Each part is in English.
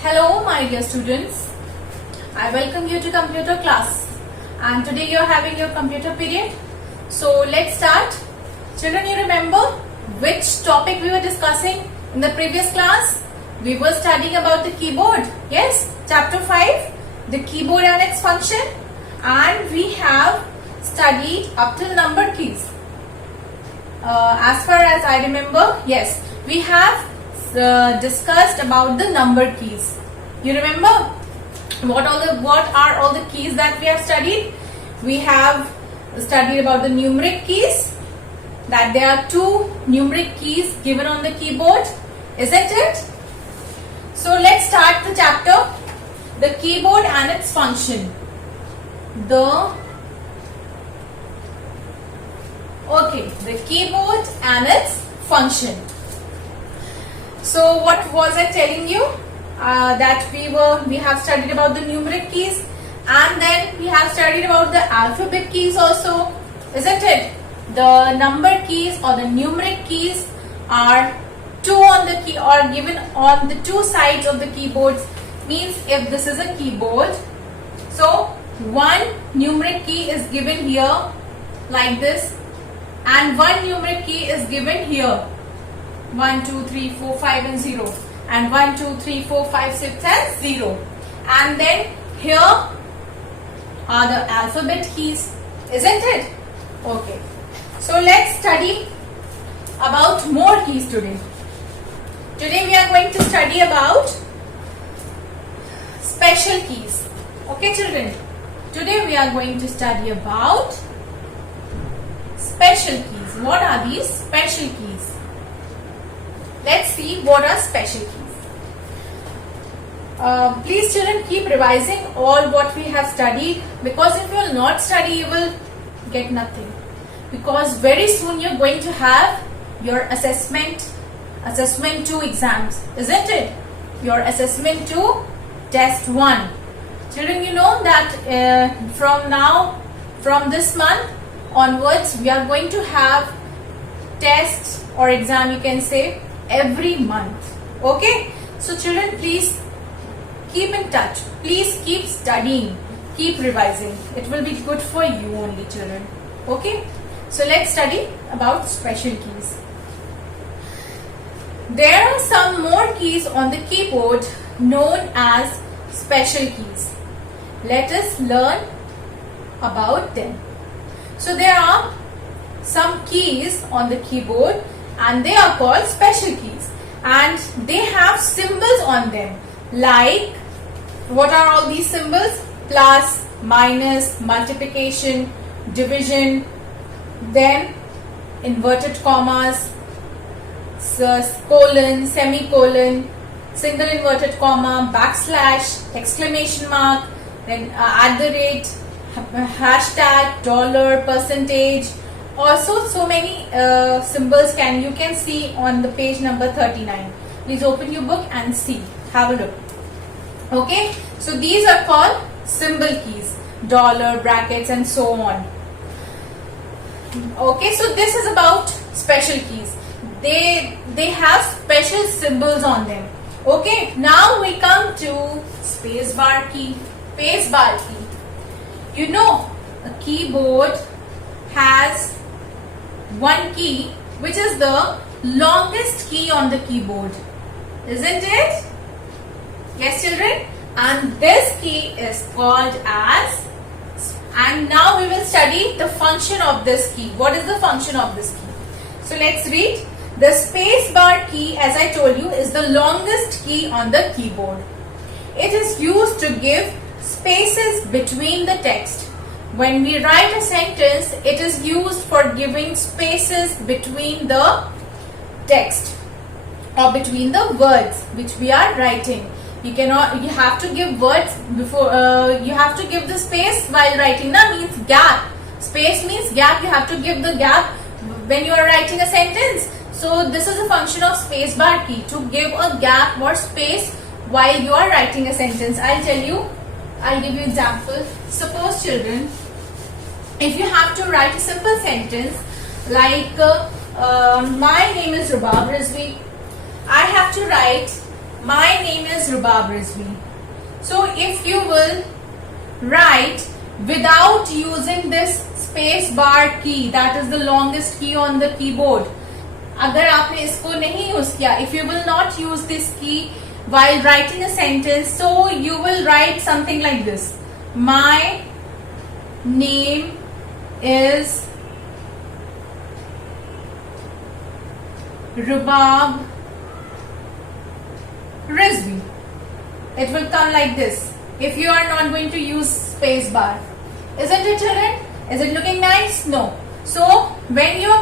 Hello my dear students, I welcome you to computer class and today you are having your computer period. So let's start. Children, you remember which topic we were discussing in the previous class? We were studying about the keyboard. Yes, chapter 5, the keyboard and its function, and we have studied up till number keys. As far as I remember, yes, we have discussed about the number keys. You remember what are all the keys that we have studied? We have studied about the numeric keys, that there are two numeric keys given on the keyboard, isn't it? So let's start the chapter, the keyboard and its function. The keyboard and its function. So what was I telling you? That we have studied about the numeric keys, and then we have studied about the alphabet keys also, isn't it? The number keys or the numeric keys are two on the key or given on the two sides of the keyboards. Means if this is a keyboard, so one numeric key is given here like this, and one numeric key is given here. 1, 2, 3, 4, 5 and 0, and 1, 2, 3, 4, 5, 6 and 0. And then here are the alphabet keys, isn't it? Okay. So let's study about more keys today. Today we are going to study about special keys. Okay children? Today we are going to study about special keys. What are these special keys? Let's see what are special keys. Please children, keep revising all what we have studied, because if you will not study, you will get nothing. Because very soon you are going to have your assessment 2 exams, isn't it? Your assessment 2 test 1. Children, you know that from this month onwards, we are going to have tests or exam, you can say, every month. Okay, so children, please keep in touch, please keep studying, keep revising. It will be good for you only children. Okay, so let's study about special keys. There are some more keys on the keyboard known as special keys. Let us learn about them. So there are some keys on the keyboard and they are called special keys, and they have symbols on them. Like, what are all these symbols? Plus, minus, multiplication, division, then inverted commas, colon, semicolon, single inverted comma, backslash, exclamation mark, then at the rate, hashtag, dollar, percentage. Also, so many symbols you can see on the page number 39. Please open your book and see. Have a look. Okay. So these are called symbol keys. Dollar, brackets and so on. Okay. So this is about special keys. They have special symbols on them. Okay. Now we come to spacebar key. Spacebar key. You know, a keyboard has one key which is the longest key on the keyboard, isn't it? Yes children, and this key is called as, and now we will study the function of this key. What is the function of this key? So let's read. The space bar key, as I told you, is the longest key on the keyboard. It is used to give spaces between the text. When we write a sentence, it is used for giving spaces between the text or between the words which we are writing. You have to give words before, you have to give the space while writing. That means gap. Space means gap. You have to give the gap when you are writing a sentence. So this is a function of space bar key, to give a gap or space while you are writing a sentence. I'll give you example. Suppose children, if you have to write a simple sentence like my name is Rubab Rizvi, I have to write My name is Rubab Rizvi. So if you will write without using this space bar key, that is the longest key on the keyboard, अगर आपने इसको नहीं use किया, if you will not use this key while writing a sentence, so you will write something like this: My name is Rubab Rizvi. It will come like this if you are not going to use space bar. Isn't it, children? Is it looking nice? No. So when you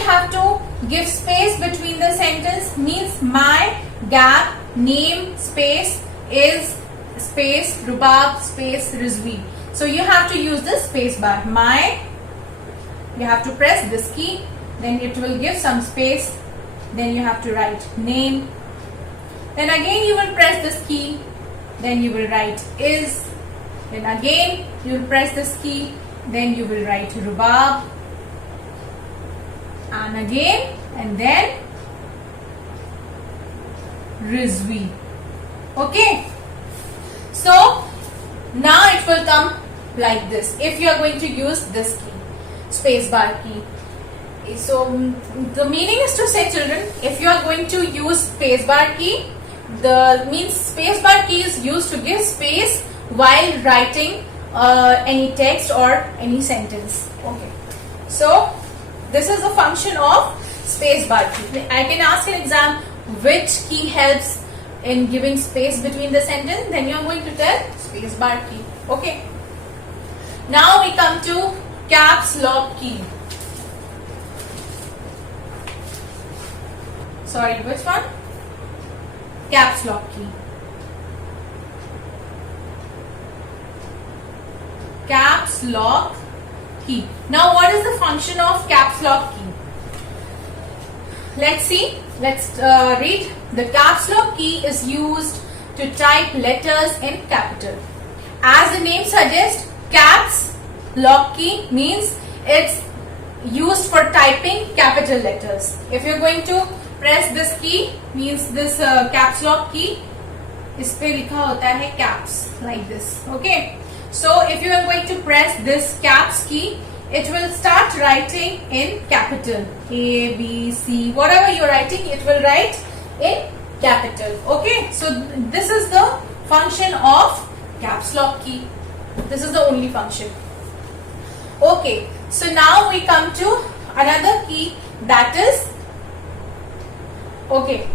have to give space between the sentence, means my gap name space is space Rubab space Rizvi. So you have to use the space bar. My, you have to press this key, then it will give some space, then you have to write name, then again you will press this key, then you will write is, then again you will press this key, then you will write Rubab, and again, and then Rizvi. Okay, so now it will come like this if you are going to use this key, space bar key. So the meaning is to say, children, if you are going to use space bar key, the means space bar key is used to give space while writing any text or any sentence. Okay, so this is the function of space bar key. I can ask an exam which key helps in giving space between the sentence, then you are going to tell space bar key. Okay, now we come to caps lock key. Sorry, which one? Caps lock key. Caps lock key. Now what is the function of caps lock key? Let's see. Let's read. The caps lock key is used to type letters in capital. As the name suggests, caps lock key means it's used for typing capital letters. If you're going to press this key, means this caps lock key, इस पे लिखा होता है caps like this. Okay, so if you are going to press this caps key, it will start writing in capital. A, B, C, whatever you're writing, it will write in capital. Okay, so this is the function of caps lock key. This is the only function. Okay, so now we come to another key, that is, okay,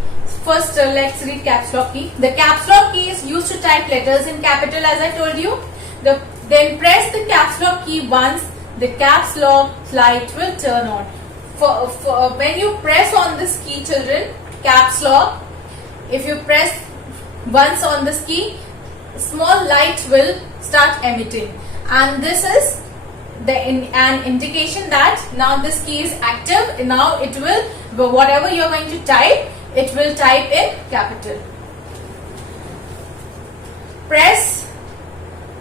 first let's read caps lock key. The caps lock key is used to type letters in capital, as I told you. Then press the caps lock key once, the caps lock light will turn on. When you press on this key, children, caps lock, if you press once on this key, small light will start emitting, and this is an indication that now this key is active, and now it will, whatever you are going to type, it will type in capital. Press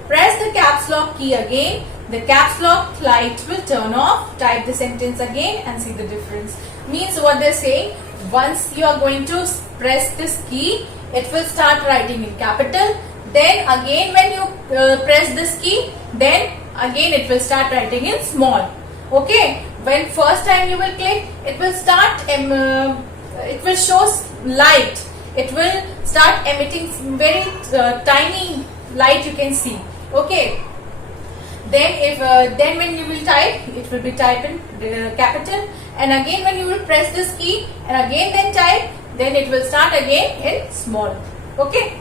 the caps lock key again, the caps lock light will turn off. Type the sentence again and see the difference. Means what they're saying, once you are going to press this key, it will start writing in capital. Then again when you press this key, then again it will start writing in small. Okay, when first time you will click, it will start it will show light, it will start emitting very tiny light, you can see. Okay, then when you will type, it will be typed in capital, and again when you will press this key and again then type, then it will start again in small. Okay,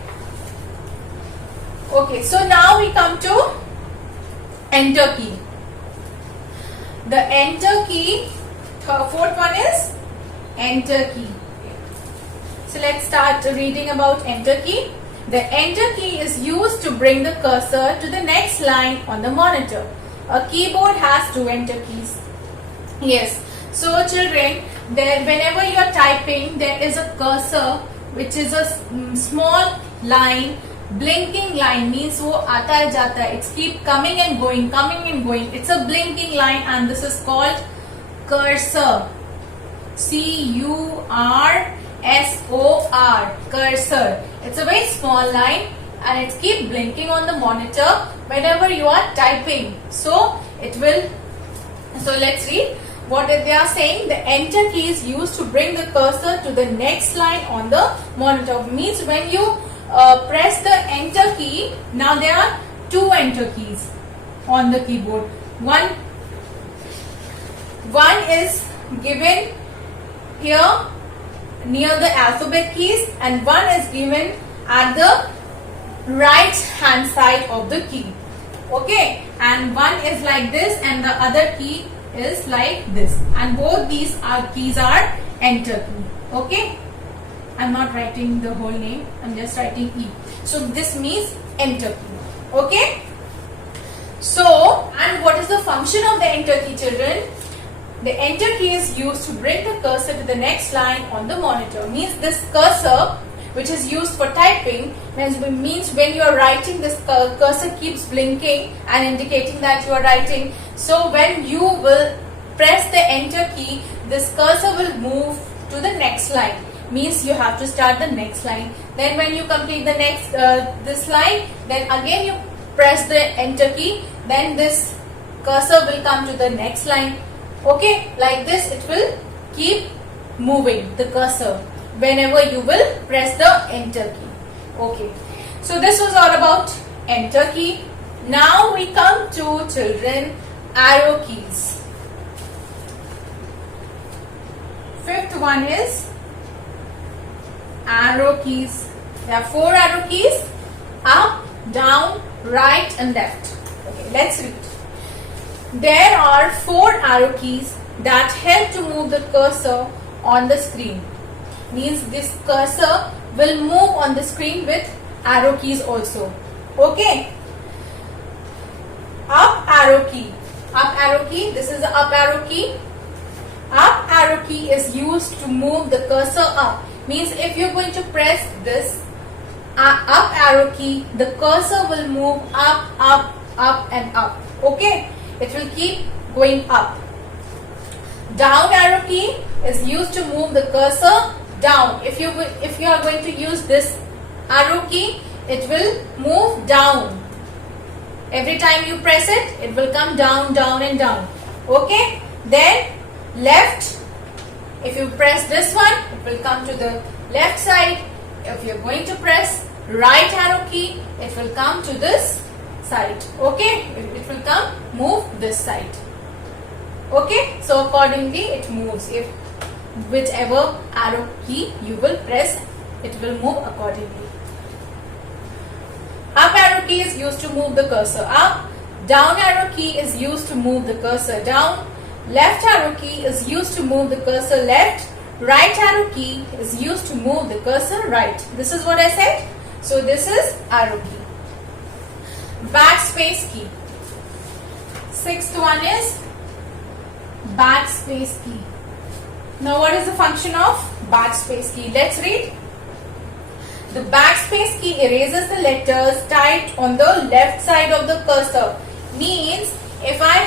so now we come to enter key. The enter key, fourth one is enter key. So let's start reading about enter key. The enter key is used to bring the cursor to the next line on the monitor. A keyboard has two enter keys. Yes, so children, whenever you are typing, there is a cursor which is a small line, blinking line, means wo aata hai jata hai, it's keep coming and going, it's a blinking line, and this is called cursor. S-O-R, cursor. It's a very small line and it keeps blinking on the monitor whenever you are typing. So let's read what they are saying. The enter key is used to bring the cursor to the next line on the monitor. Means when you press the enter key, now there are two enter keys on the keyboard. One is given here near the alphabet keys and one is given at the right hand side of the key. Okay, and one is like this and the other key is like this, and both these keys are enter key. Okay, I'm not writing the whole name, I'm just writing E. So this means enter key. Okay, so and what is the function of the enter key, children? The enter key is used to bring the cursor to the next line on the monitor. Means this cursor, which is used for typing, means when you are writing, this cursor keeps blinking and indicating that you are writing. So when you will press the enter key, this cursor will move to the next line. Means you have to start the next line. Then when you complete the next this line, then again you press the enter key, then this cursor will come to the next line. Okay, like this it will keep moving the cursor whenever you will press the enter key. Okay, so this was all about enter key. Now we come to, children, arrow keys. Fifth one is arrow keys. There are 4 arrow keys: up, down, right and left. Okay, let's read. There are 4 arrow keys that help to move the cursor on the screen. Means this cursor will move on the screen with arrow keys also. Okay. Up arrow key. Up arrow key. This is the up arrow key. Up arrow key is used to move the cursor up. Means if you're going to press this up arrow key, the cursor will move up, up, up and up. Okay. It will keep going up. Down arrow key is used to move the cursor down. If you are going to use this arrow key, it will move down. Every time you press it, it will come down, down and down. Okay. Then left. If you press this one, it will come to the left side. If you are going to press right arrow key, it will come to this side. Okay, it will come move this side. Okay, so accordingly it moves. If whichever arrow key you will press, it will move accordingly. Up arrow key is used to move the cursor up. Down arrow key is used to move the cursor down. Left arrow key is used to move the cursor left. Right arrow key is used to move the cursor right. This is what I said. So this is arrow key. Backspace key. 6th one is backspace key. Now what is the function of backspace key? Let's read. The backspace key erases the letters typed on the left side of the cursor. Means if I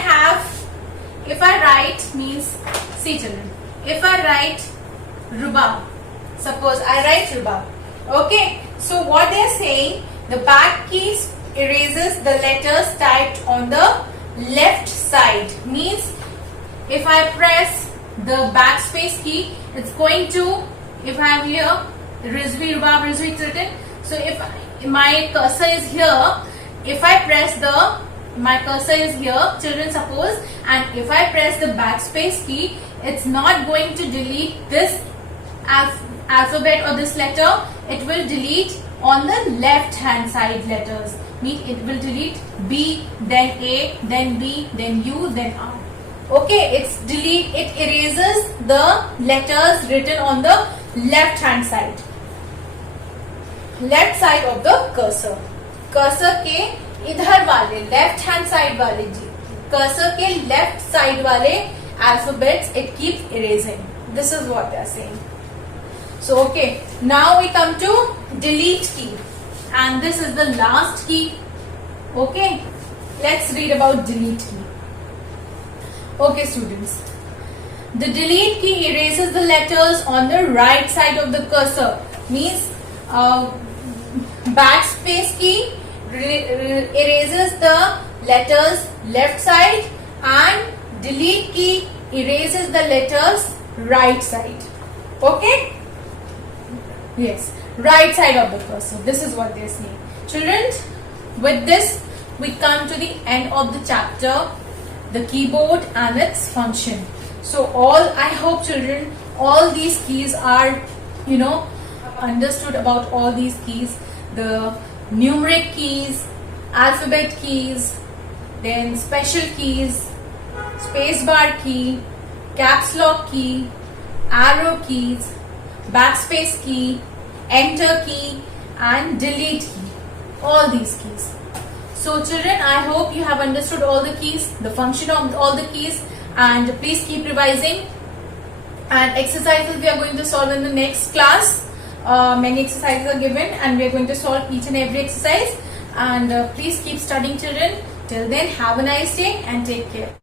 write, means, see children, if I write rhubarb, suppose I write rhubarb. Okay, so what they are saying, the back keys erases the letters typed on the left side. Means if I press the backspace key, it's going to, if I have here Rizvi, rhubarb, Rizvi, it's written. So if my cursor is here, if I press my cursor is here, children, suppose, and if I press the backspace key, it's not going to delete this alphabet or this letter. It will delete on the left hand side letters. Mean it will delete B, then A, then B, then U, then R. Okay, it erases the letters written on the left hand side. Left side of the cursor. Cursor के इधर वाले left hand side वाले cursor के left side वाले alphabets it keeps erasing. This is what they are saying. So okay, now we come to delete key, and this is the last key. Okay, let's read about delete key. Okay students, The delete key erases the letters on the right side of the cursor. Means backspace key erases the letters left side and delete key erases the letters right side. Okay? Yes, right side of the cursor. This is what they say. Children, with this we come to the end of the chapter, the keyboard and its function. So I hope children, all these keys are, understood about all these keys. The numeric keys, alphabet keys, then special keys, spacebar key, caps lock key, arrow keys, backspace key, enter key and delete key. All these keys. So children, I hope you have understood all the keys, the function of all the keys, and please keep revising. And exercises we are going to solve in the next class. Many exercises are given and we are going to solve each and every exercise. And please keep studying children. Till then, have a nice day and take care.